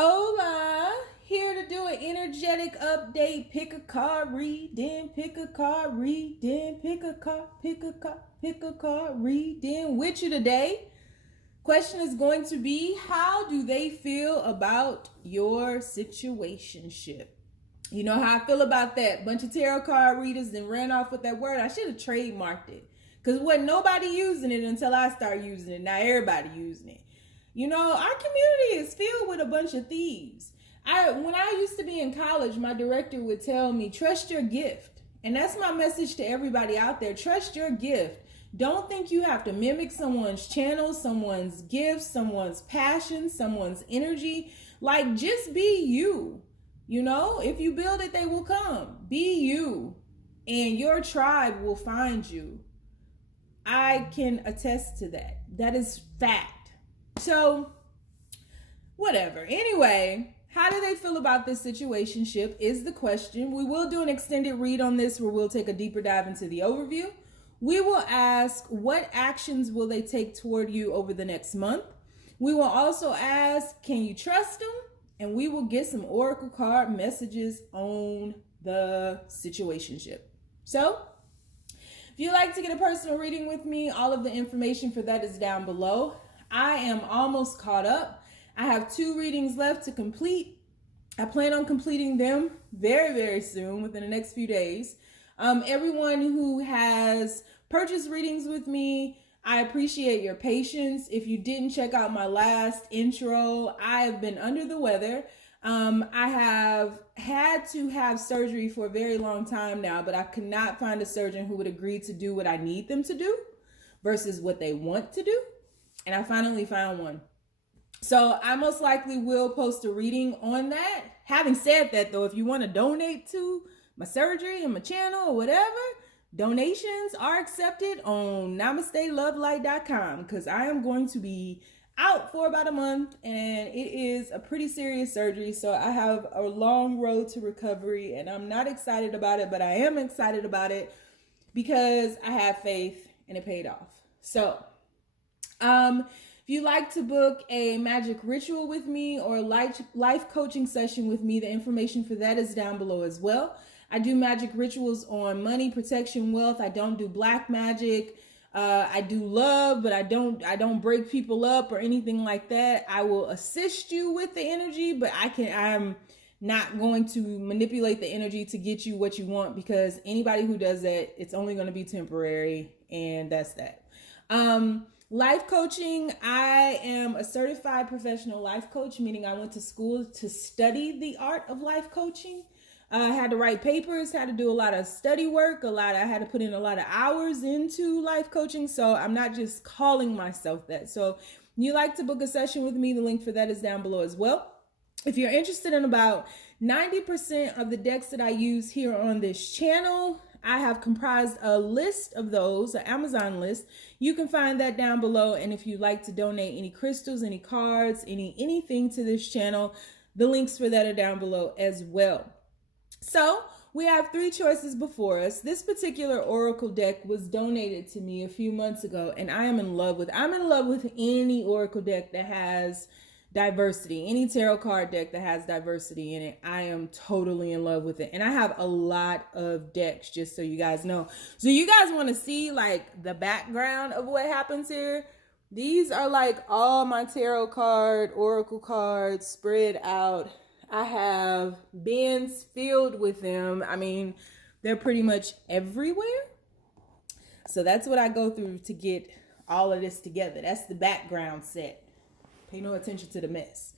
Hola, here to do an energetic update. Pick a card, read, then pick a card, read, then pick a card, pick a card, pick a card, read, then with you today. Question is going to be, how do they feel about your situationship? You know how I feel about that. Bunch of tarot card readers then ran off with that word. I should have trademarked it. Because wasn't nobody using it until I started using it. Now everybody using it. You know, our community is filled with a bunch of thieves. When I used to be in college, my director would tell me, trust your gift. And that's my message to everybody out there. Trust your gift. Don't think you have to mimic someone's channel, someone's gift, someone's passion, someone's energy. Like, just be you. You know, if you build it, they will come. Be you, and your tribe will find you. I can attest to that. That is fact. So, whatever. Anyway, how do they feel about this situationship is the question. We will do an extended read on this where we'll take a deeper dive into the overview. We will ask, what actions will they take toward you over the next month? We will also ask, can you trust them? And we will get some oracle card messages on the situationship. So, if you'd like to get a personal reading with me, all of the information for that is down below. I am almost caught up. I have 2 readings left to complete. I plan on completing them very, very soon, within the next few days. Everyone who has purchased readings with me, I appreciate your patience. If you didn't check out my last intro, I have been under the weather. I have had to have surgery for a very long time now, but I could not find a surgeon who would agree to do what I need them to do versus what they want to do. And I finally found one. So I most likely will post a reading on that. Having said that, though, if you want to donate to my surgery and my channel or whatever, donations are accepted on NamasteLOVElight.com, because I am going to be out for about a month, and it is a pretty serious surgery. So I have a long road to recovery, and I'm not excited about it, but I am excited about it because I have faith and it paid off. So, if you'd like to book a magic ritual with me or a life coaching session with me, the information for that is down below as well. I do magic rituals on money, protection, wealth. I don't do black magic. I do love, but I don't break people up or anything like that. I will assist you with the energy, but I'm not going to manipulate the energy to get you what you want, because anybody who does that, it's only going to be temporary, and that's that. Life coaching, I am a certified professional life coach, meaning I went to school to study the art of life coaching. I had to write papers, had to do a lot of study work, I had to put in a lot of hours into life coaching. So I'm not just calling myself that. So if you like to book a session with me, the link for that is down below as well. If you're interested in about 90% of the decks that I use here on this channel, I have comprised a list of those, an Amazon list. You can find that down below. And if you'd like to donate any crystals, any cards, anything to this channel, the links for that are down below as well. So we have 3 choices before us. This particular oracle deck was donated to me a few months ago, and I'm in love with any oracle deck that has diversity, any tarot card deck that has diversity in it. I am totally in love with it. And I have a lot of decks, just so you guys know. So you guys want to see like the background of what happens here? These are like all my tarot card, oracle cards spread out. I have bins filled with them. I mean, they're pretty much everywhere. So that's what I go through to get all of this together. That's the background set. Pay no attention to the mess.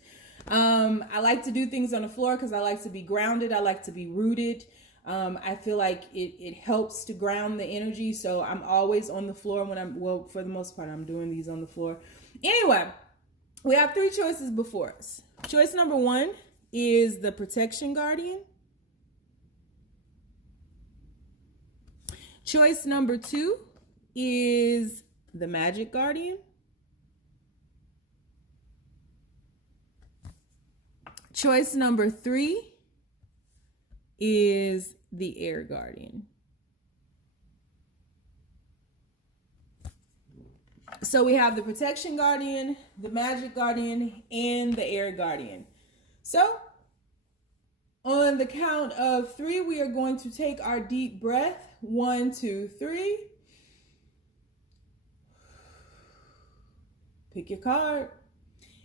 I like to do things on the floor because I like to be grounded. I like to be rooted. I feel like it helps to ground the energy. So I'm always on the floor when for the most part, I'm doing these on the floor. Anyway, we have 3 choices before us. Choice number 1 is the Protection Guardian. Choice number 2 is the Magick Guardian. Choice number 3 is the Air Guardian. So we have the Protection Guardian, the Magick Guardian, and the Air Guardian. So on the count of 3, we are going to take our deep breath. 1, 2, 3. Pick your card.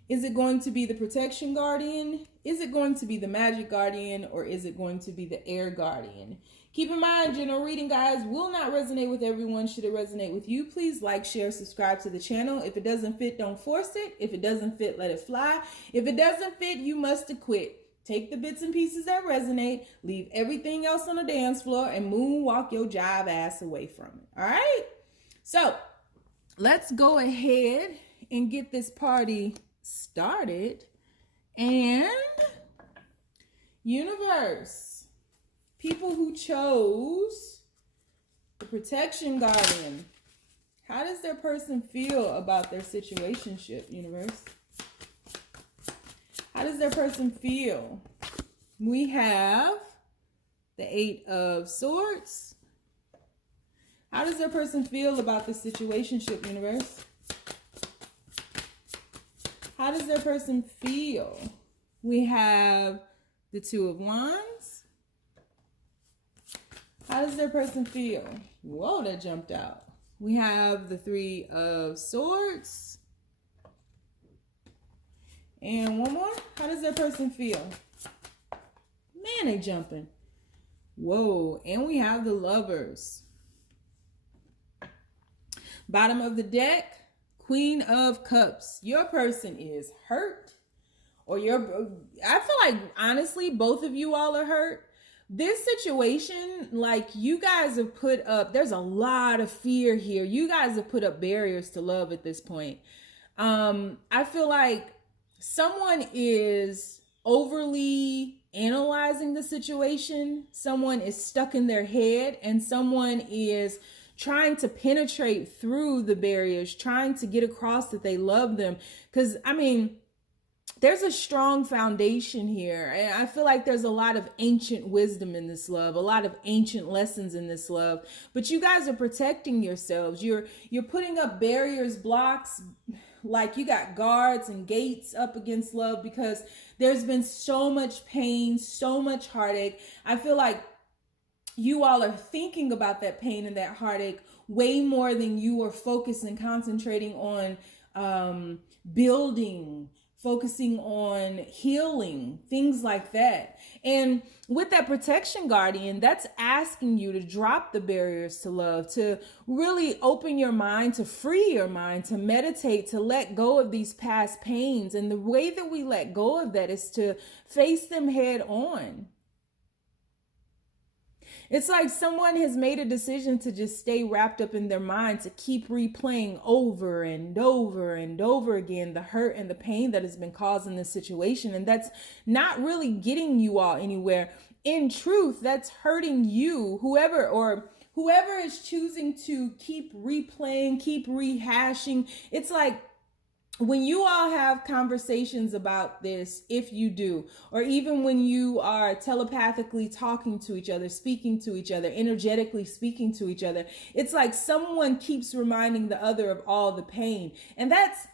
Is it going to be the Protection Guardian? Is it going to be the Magick Guardian? Or is it going to be the Air Guardian? Keep in mind, general reading, guys, will not resonate with everyone. Should it resonate with you, please like, share, subscribe to the channel. If it doesn't fit, don't force it. If it doesn't fit, let it fly. If it doesn't fit, you must acquit. Take the bits and pieces that resonate, leave everything else on the dance floor, and moonwalk your jive ass away from it. All right? So let's go ahead and get this party started. And universe, people who chose the Protection Guardian, how does their person feel about their situationship, universe? How does their person feel? We have the 8 of Swords. How does their person feel about the situationship, universe? How does their person feel? We have the 2 of Wands. How does their person feel? Whoa, that jumped out. We have the 3 of Swords. And one more. How does that person feel? Man, they jumping. Whoa. And we have the Lovers. Bottom of the deck, Queen of Cups. Your person is hurt. Or I feel like, honestly, both of you all are hurt. This situation, like, you guys have put up, there's a lot of fear here. You guys have put up barriers to love at this point. I feel like someone is overly analyzing the situation. Someone is stuck in their head, and someone is trying to penetrate through the barriers, trying to get across that they love them. Because, I mean, there's a strong foundation here. And I feel like there's a lot of ancient wisdom in this love, a lot of ancient lessons in this love. But you guys are protecting yourselves. You're putting up barriers, blocks, like you got guards and gates up against love, because there's been so much pain, so much heartache. I feel like you all are thinking about that pain and that heartache way more than you are focused and concentrating on building, focusing on healing, things like that. And with that Protection Guardian, that's asking you to drop the barriers to love, to really open your mind, to free your mind, to meditate, to let go of these past pains. And the way that we let go of that is to face them head on. It's like someone has made a decision to just stay wrapped up in their mind, to keep replaying over and over and over again the hurt and the pain that has been caused in this situation. And that's not really getting you all anywhere. In truth, that's hurting you, whoever is choosing to keep replaying, keep rehashing. It's like, when you all have conversations about this, if you do, or even when you are telepathically talking to each other, speaking to each other, energetically speaking to each other, it's like someone keeps reminding the other of all the pain. And that's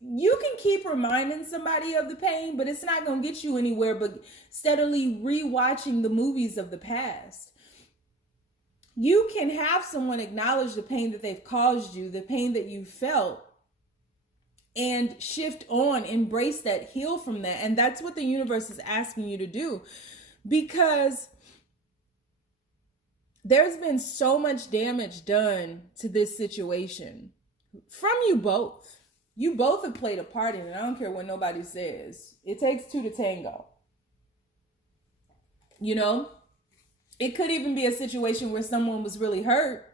you can keep reminding somebody of the pain, but it's not going to get you anywhere but steadily rewatching the movies of the past. You can have someone acknowledge the pain that they've caused you, the pain that you felt, and shift on, embrace that, heal from that. And that's what the universe is asking you to do, because there's been so much damage done to this situation from you both. You both have played a part in it. I don't care what nobody says. It takes 2 to tango. You know? It could even be a situation where someone was really hurt,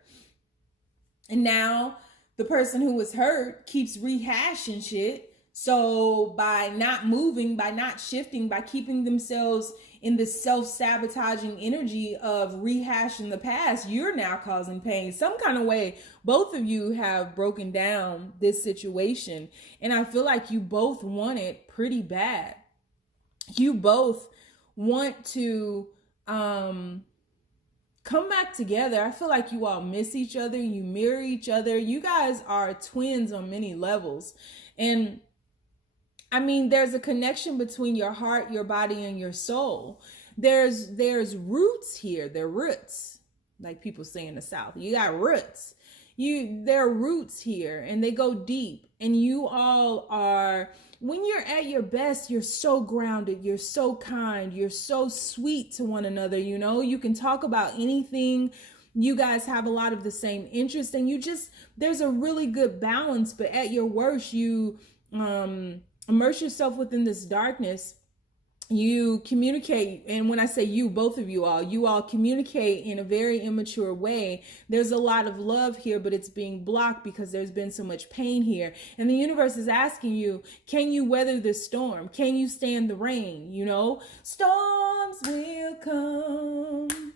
and now the person who was hurt keeps rehashing shit. So by not moving, by not shifting, by keeping themselves in this self-sabotaging energy of rehashing the past, you're now causing pain. Some kind of way, both of you have broken down this situation. And I feel like you both want it pretty bad. You both want to come back together. I feel like you all miss each other. You mirror each other. You guys are twins on many levels. And I mean, there's a connection between your heart, your body, and your soul. There's roots here. They're roots, like people say in the South. You got roots. There are roots here, and they go deep. And you all are, when you're at your best, you're so grounded, you're so kind, you're so sweet to one another. You know, you can talk about anything. You guys have a lot of the same interests, and there's a really good balance. But at your worst, you immerse yourself within this darkness. You communicate, and when I say you, both of you all communicate in a very immature way. There's a lot of love here, but it's being blocked because there's been so much pain here. And the universe is asking you, can you weather this storm? Can you stand the rain? You know, storms will come.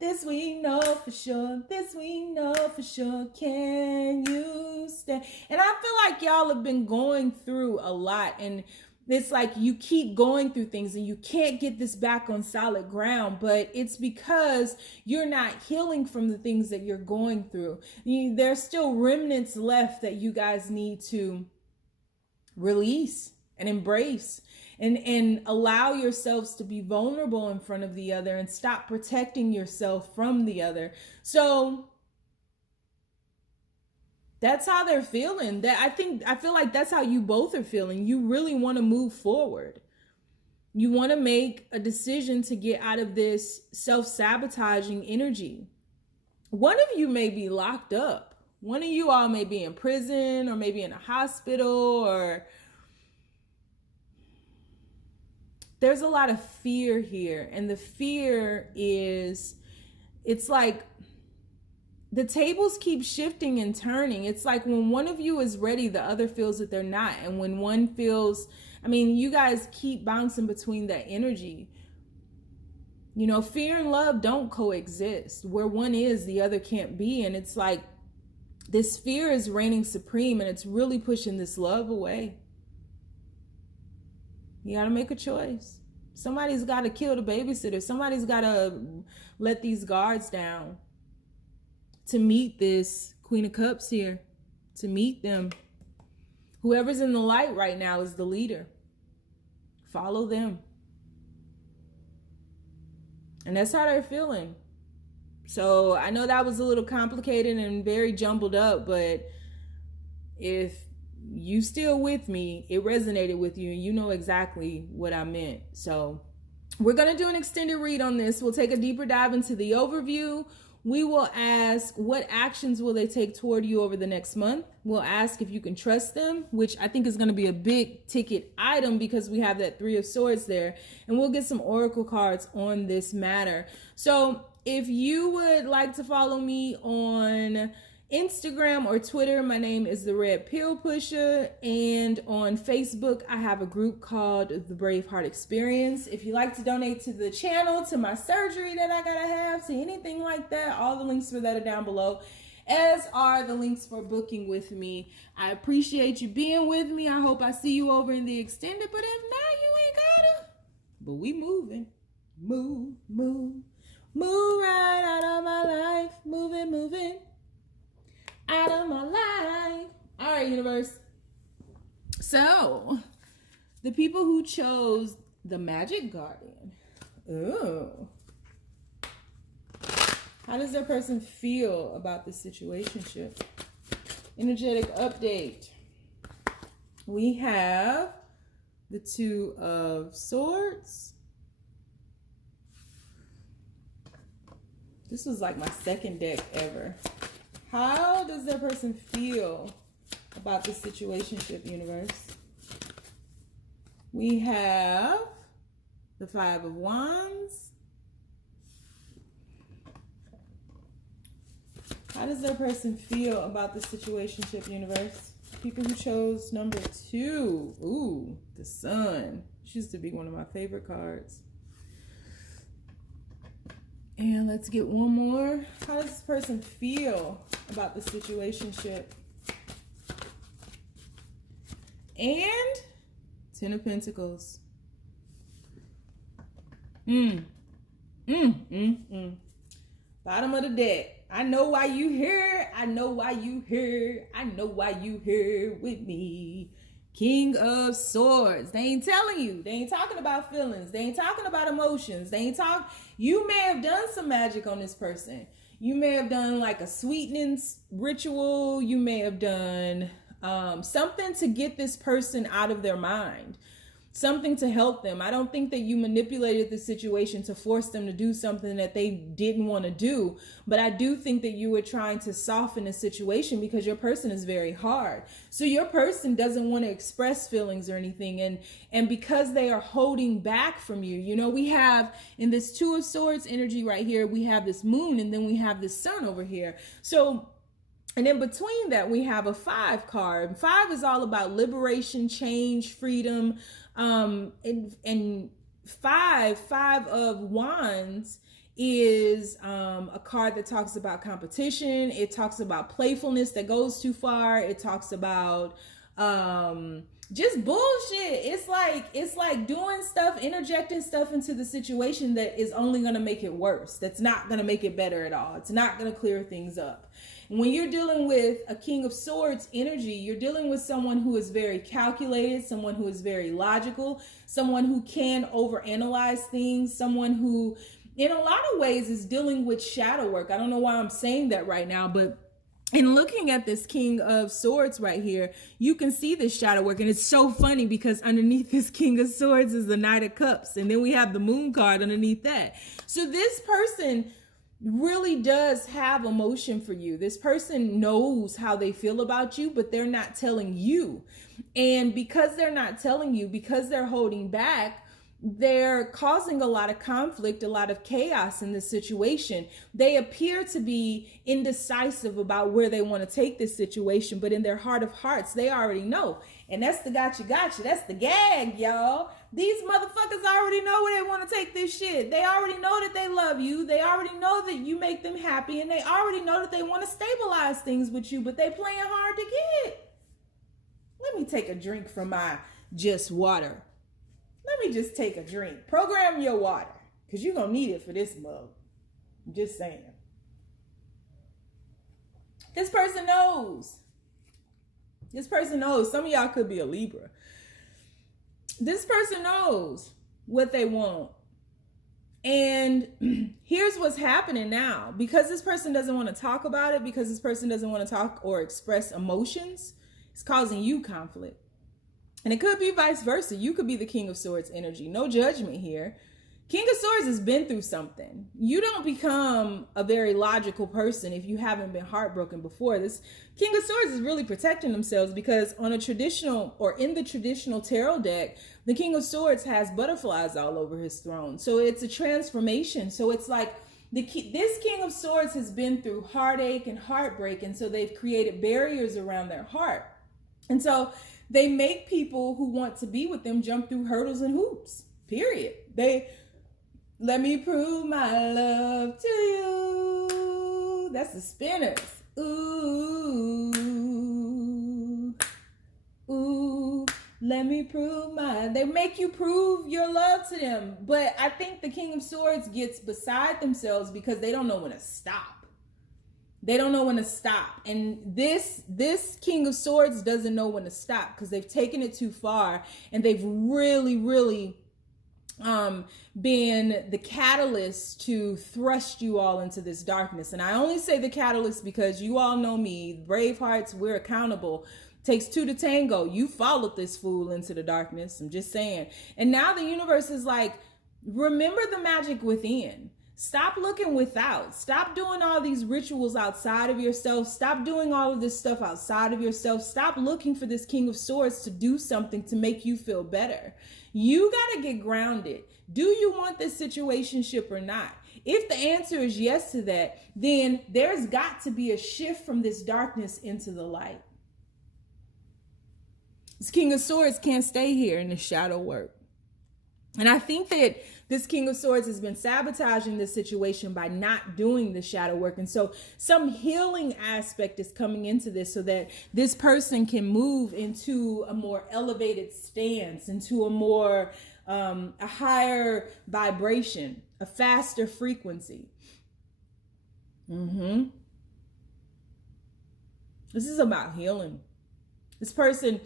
This we know for sure. This we know for sure. Can you stand? And I feel like y'all have been going through a lot, and it's like you keep going through things and you can't get this back on solid ground, but it's because you're not healing from the things that you're going through. There's still remnants left that you guys need to release and embrace, and allow yourselves to be vulnerable in front of the other and stop protecting yourself from the other. So that's how they're feeling. I feel like that's how you both are feeling. You really want to move forward. You want to make a decision to get out of this self-sabotaging energy. One of you may be locked up. One of you all may be in prison, or maybe in a hospital, or there's a lot of fear here. And the fear is, it's like the tables keep shifting and turning. It's like when one of you is ready, the other feels that they're not. And when one feels, I mean, you guys keep bouncing between that energy. You know, fear and love don't coexist. Where one is, the other can't be. And it's like this fear is reigning supreme, and it's really pushing this love away. You got to make a choice. Somebody's got to kill the babysitter. Somebody's got to let these guards down to meet this Queen of Cups here, to meet them. Whoever's in the light right now is the leader. Follow them. And that's how they're feeling. So I know that was a little complicated and very jumbled up, but if you still with me, it resonated with you, and you know exactly what I meant. So we're going to do an extended read on this. We'll take a deeper dive into the overview. We will ask, what actions will they take toward you over the next month? We'll ask if you can trust them, which I think is going to be a big ticket item because we have that 3 of Swords there. And we'll get some oracle cards on this matter. So if you would like to follow me on Instagram or Twitter, my name is The Red Pill Pusher, and on Facebook I have a group called The Braveheart Experience. If you like to donate to the channel, to my surgery that I gotta have, to anything like that, all the links for that are down below, as are the links for booking with me. I appreciate you being with me. I hope I see you over in the extended, but if not, you ain't gotta. But we moving. Move right out of my life. Moving out of my life. All right, universe. So, the people who chose the Magick Guardian. Ooh. How does their person feel about the situationship? Energetic update. We have the 2 of Swords. This was like my second deck ever. How does their person feel about the situationship, universe? We have the 5 of Wands. How does their person feel about the situationship, universe? People who chose number 2. Ooh, the Sun. This used to be one of my favorite cards. And let's get one more. How does this person feel about the situationship? And 10 of Pentacles. Bottom of the deck. I know why you here. I know why you here. I know why you here with me. King of Swords. They ain't telling you. They ain't talking about feelings. They ain't talking about emotions. They ain't talk. You may have done some magic on this person. You may have done like a sweetening ritual. You may have done something to get this person out of their mind. Something to help them. I don't think that you manipulated the situation to force them to do something that they didn't want to do. But I do think that you were trying to soften the situation because your person is very hard. So your person doesn't want to express feelings or anything. And because they are holding back from you, you know, we have in this Two of Swords energy right here, we have this moon and then we have this sun over here. So and in between that, we have a 5 card. 5 is all about liberation, change, freedom. And 5 of Wands is a card that talks about competition. It talks about playfulness that goes too far. It talks about just bullshit. It's like doing stuff, interjecting stuff into the situation that is only going to make it worse. That's not going to make it better at all. It's not going to clear things up. When you're dealing with a King of Swords energy, you're dealing with someone who is very calculated, someone who is very logical, someone who can overanalyze things, someone who, in a lot of ways, is dealing with shadow work. I don't know why I'm saying that right now, but in looking at this King of Swords right here, you can see this shadow work. And it's so funny because underneath this King of Swords is the Knight of Cups. And then we have the Moon card underneath that. So this person really does have emotion for you. This person knows how they feel about you, but they're not telling you. And because they're not telling you, because they're holding back, they're causing a lot of conflict, a lot of chaos in this situation. They appear to be indecisive about where they want to take this situation, but in their heart of hearts, they already know. And that's the gotcha. That's the gag, y'all. These motherfuckers already know where they want to take this shit. They already know that they love you. They already know that you make them happy. And they already know that they want to stabilize things with you, but they playing hard to get. Let me take a drink from my just water. Let me just take a drink. Program your water, because you're going to need it for this mug. I'm just saying. This person knows. This person knows. Some of y'all could be a Libra. This person knows what they want. And here's what's happening now. Because this person doesn't want to talk about it, because this person doesn't want to talk or express emotions, it's causing you conflict. And it could be vice versa. You could be the King of Swords energy. No judgment here. King of Swords has been through something. You don't become a very logical person if you haven't been heartbroken before. This King of Swords is really protecting themselves because on a traditional or in the traditional tarot deck, the King of Swords has butterflies all over his throne. So it's a transformation. So it's like this King of Swords has been through heartache and heartbreak. And so they've created barriers around their heart. And so they make people who want to be with them jump through hurdles and hoops, period. Let me prove my love to you. That's the Spinners. Ooh, ooh, let me prove they make you prove your love to them. But I think the King of Swords gets beside themselves because they don't know when to stop. They don't know when to stop. And this King of Swords doesn't know when to stop because they've taken it too far and they've really been the catalyst to thrust you all into this darkness. And I only say the catalyst because you all know me, Bravehearts, we're accountable. Takes 2 to tango. You followed this fool into the darkness. I'm just saying. And now the universe is like, remember the magic within. Stop looking without. Stop doing all these rituals outside of yourself. Stop doing all of this stuff outside of yourself. Stop looking for this King of Swords to do something to make you feel better. You got to get grounded. Do you want this situationship or not? If the answer is yes to that, then there's got to be a shift from this darkness into the light. This King of Swords can't stay here in the shadow work. And I think that this King of Swords has been sabotaging this situation by not doing the shadow work. And so some healing aspect is coming into this so that this person can move into a more elevated stance, into a more, a higher vibration, a faster frequency. This is about healing. This person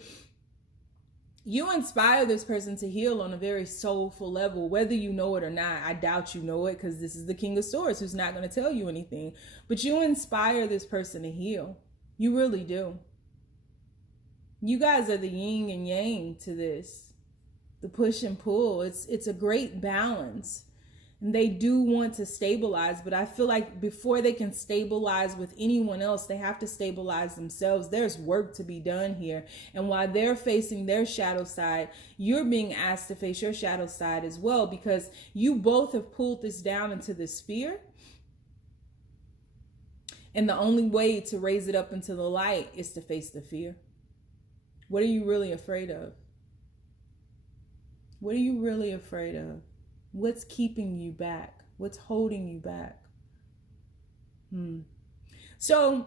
You inspire this person to heal on a very soulful level, whether you know it or not. I doubt you know it, because this is the King of Swords who's not going to tell you anything. But you inspire this person to heal. You really do. You guys are the yin and yang to this. The push and pull. It's a great balance. And they do want to stabilize, but I feel like before they can stabilize with anyone else, they have to stabilize themselves. There's work to be done here. And while they're facing their shadow side, you're being asked to face your shadow side as well, because you both have pulled this down into this fear. And the only way to raise it up into the light is to face the fear. What are you really afraid of? What are you really afraid of? What's keeping you back? What's holding you back? So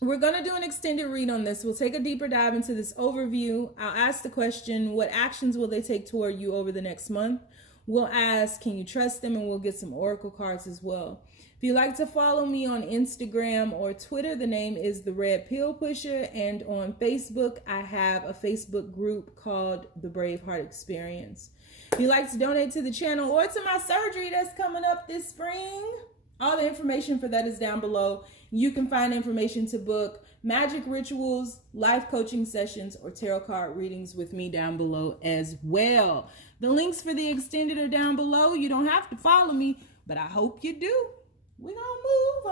we're going to do an extended read on this. We'll take a deeper dive into this overview. I'll ask the question, what actions will they take toward you over the next month? We'll ask, can you trust them? And we'll get some oracle cards as well. If you'd like to follow me on Instagram or Twitter, the name is The Red Pill Pusher. And on Facebook, I have a Facebook group called The Braveheart Experience. If you'd like to donate to the channel or to my surgery that's coming up this spring, all the information for that is down below. You can find information to book magic rituals, life coaching sessions, or tarot card readings with me down below as well. The links for the extended are down below. You don't have to follow me, but I hope you do. We're gonna move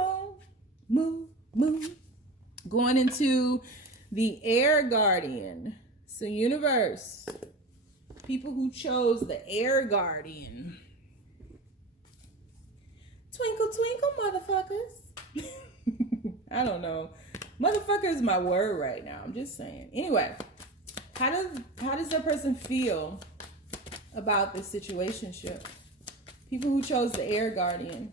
on. Move. Going into the Air Guardian. So universe, people who chose the Air Guardian. Twinkle, twinkle, motherfuckers. I don't know. Motherfucker is my word right now. I'm just saying. Anyway, how does that person feel about this situationship? People who chose the Air Guardian.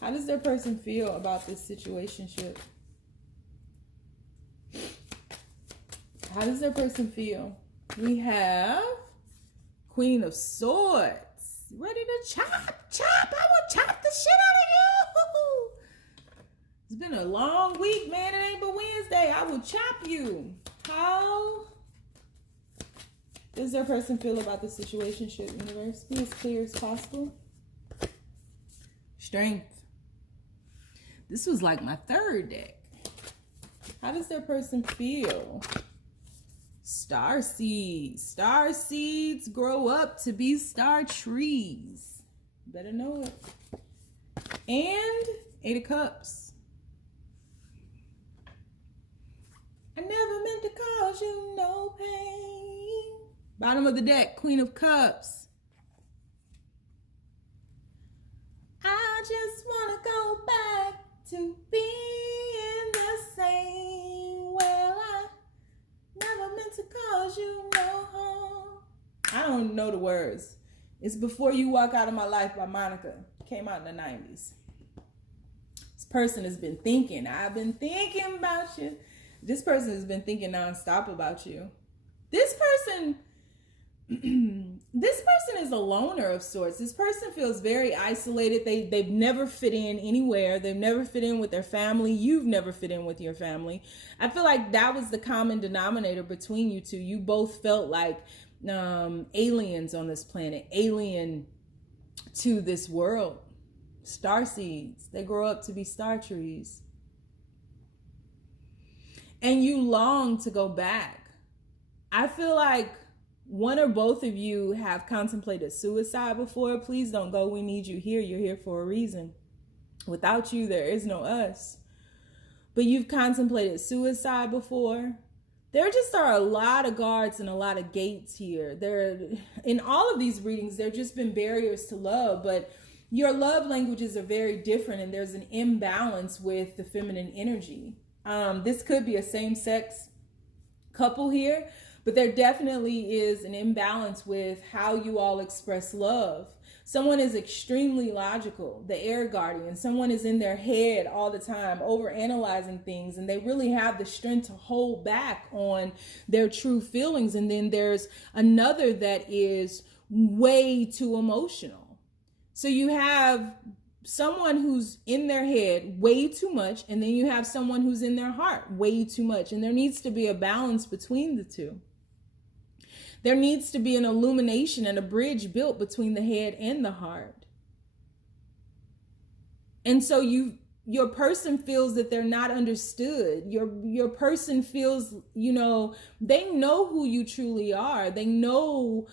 How does their person feel about this situationship? How does their person feel? We have Queen of Swords. Ready to chop. I will chop the shit out of you. It's been a long week, man. It ain't but Wednesday. I will chop you. How does their person feel about the situationship, universe? Be as clear as possible. Strength. This was like my third deck. How does their person feel? Star seeds. Star seeds grow up to be star trees. Better know it. And 8 of Cups. I never meant to cause you no pain. Bottom of the deck, Queen of Cups. I just want to go back to being the same. Well, I never meant to cause you no harm. I don't know the words. It's Before You Walk Out of My Life by Monica. Came out in the 90s. This person has been thinking. I've been thinking about you. This person has been thinking nonstop about you. This person is a loner of sorts. This person feels very isolated. They've never fit in anywhere. They've never fit in with their family. You've never fit in with your family. I feel like that was the common denominator between you two. You both felt like aliens on this planet, alien to this world. Star seeds. They grow up to be star trees. And you long to go back. I feel like one or both of you have contemplated suicide before. Please don't go. We need you here. You're here for a reason. Without you, there is no us. But you've contemplated suicide before. There just are a lot of guards and a lot of gates here. In all of these readings, there have just been barriers to love, but your love languages are very different, and there's an imbalance with the feminine energy. This could be a same-sex couple here, but there definitely is an imbalance with how you all express love. Someone is extremely logical, the Air Guardian. Someone is in their head all the time, overanalyzing things, and they really have the strength to hold back on their true feelings. And then there's another that is way too emotional. So you have someone who's in their head way too much, and then you have someone who's in their heart way too much. And there needs to be a balance between the two. There needs to be an illumination and a bridge built between the head and the heart. And so your person feels that they're not understood. Your person feels, they know who you truly are. They know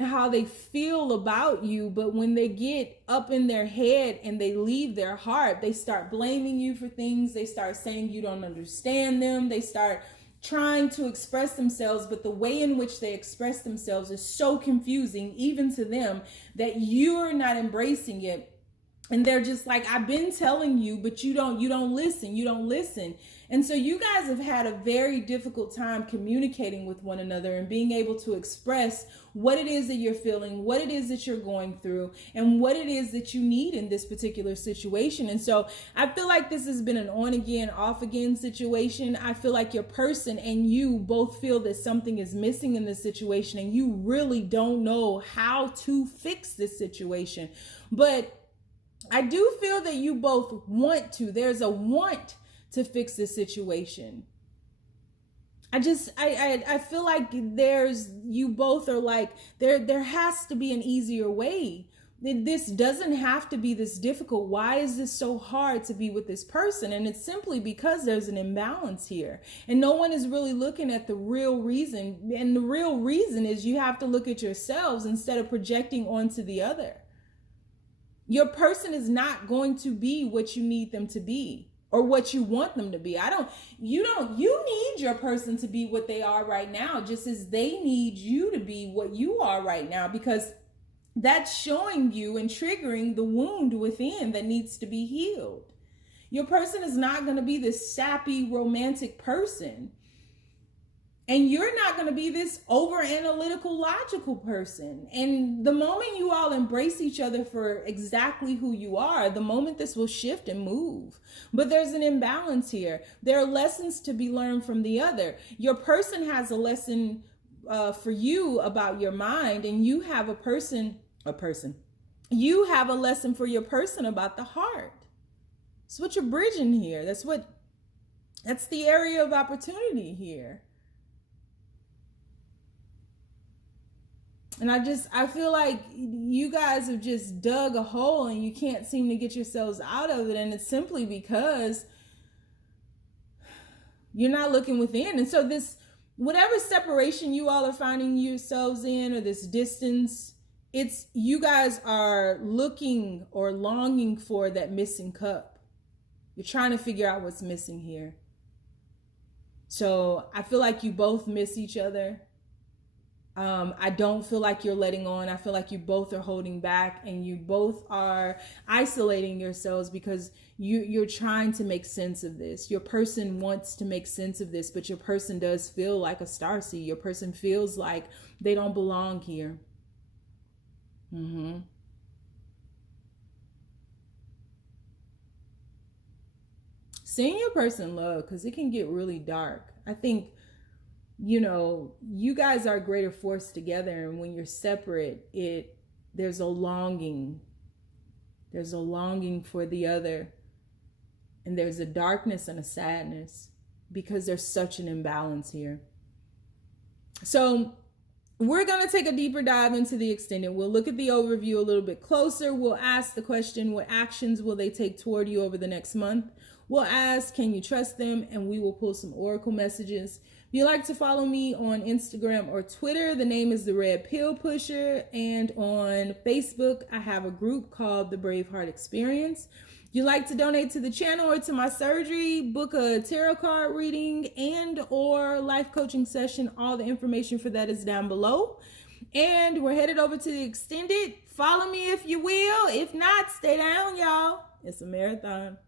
how they feel about you, but when they get up in their head and they leave their heart, they start blaming you for things. They start saying you don't understand them. They start trying to express themselves, but the way in which they express themselves is so confusing, even to them, that you're not embracing it. And they're just like, I've been telling you, but you don't listen. And so you guys have had a very difficult time communicating with one another and being able to express what it is that you're feeling, what it is that you're going through, and what it is that you need in this particular situation. And so I feel like this has been an on again, off again situation. I feel like your person and you both feel that something is missing in this situation, and you really don't know how to fix this situation. But I do feel that you both want to. There's a want to fix this situation. I feel like you both are like, there has to be an easier way. This doesn't have to be this difficult. Why is this so hard to be with this person? And it's simply because there's an imbalance here. And no one is really looking at the real reason. And the real reason is you have to look at yourselves instead of projecting onto the other. Your person is not going to be what you need them to be or what you want them to be. You need your person to be what they are right now, just as they need you to be what you are right now, because that's showing you and triggering the wound within that needs to be healed. Your person is not going to be this sappy, romantic person. And you're not going to be this over-analytical, logical person. And the moment you all embrace each other for exactly who you are, the moment this will shift and move. But there's an imbalance here. There are lessons to be learned from the other. Your person has a lesson for you about your mind, and you have you have a lesson for your person about the heart. That's what you're bridging here. That's the area of opportunity here. And I feel like you guys have just dug a hole and you can't seem to get yourselves out of it. And it's simply because you're not looking within. And so whatever separation you all are finding yourselves in, or this distance, it's you guys are looking or longing for that missing cup. You're trying to figure out what's missing here. So I feel like you both miss each other. I don't feel like you're letting on. I feel like you both are holding back, and you both are isolating yourselves because you're trying to make sense of this. Your person wants to make sense of this, but your person does feel like a starseed. Your person feels like they don't belong here. Send your person love, because it can get really dark. I think, you guys are a greater force together, and when you're separate, there's a longing for the other, and there's a darkness and a sadness because there's such an imbalance here. So we're going to take a deeper dive into the extended. We'll look at the overview a little bit closer. We'll ask the question, what actions will they take toward you over the next month? We'll ask, can you trust them? And we will pull some oracle messages. If you'd like to follow me on Instagram or Twitter, the name is The Red Pill Pusher. And on Facebook, I have a group called the Braveheart Experience. If you'd like to donate to the channel or to my surgery, book a tarot card reading and or life coaching session, all the information for that is down below. And we're headed over to the extended. Follow me if you will. If not, stay down, y'all. It's a marathon.